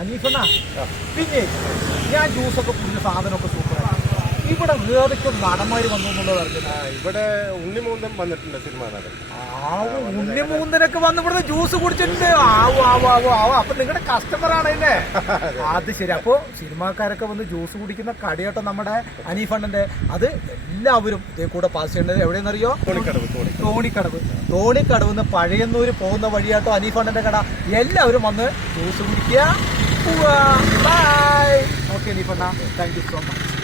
അനീഫണ്ണ പിന്നെ ഞാൻ ജ്യൂസൊക്കെ കുടിച്ച സാധനമൊക്കെ സൂപ്പറാണ്. ഇവിടെ ഏതൊക്കെ നടന്മാര് വന്നു എന്നുള്ളത് അറിഞ്ഞില്ല. ഇവിടെ ഉണ്ണിമൂന്തൻ വന്നിട്ടുണ്ട് സിനിമ നടൻ. ഉണ്ണിമൂന്തനൊക്കെ വന്ന് ഇവിടുന്ന് ജ്യൂസ് കുടിച്ചിട്ടുണ്ട്. ആവോ അപ്പൊ നിങ്ങളുടെ കസ്റ്റമർ ആണല്ലേ? അത് ശരി. അപ്പൊ സിനിമാക്കാരൊക്കെ വന്ന് ജ്യൂസ് കുടിക്കുന്ന കടയോട്ടോ നമ്മുടെ അനീഫണ്ണന്റെ. അത് എല്ലാവരും ഇതേ കൂടെ പാസ് ചെയ്യേണ്ടത് എവിടെയെന്നറിയോ? തോണിക്കടവ് പഴയന്നൂര് പോകുന്ന വഴിയാട്ടോ അനീഫണ്ണന്റെ കട. എല്ലാവരും വന്ന് ജ്യൂസ് കുടിക്കുക. ബൈ. ഓക്കെ അനീഫണ്ണ, താങ്ക് യു സോ മച്ച്.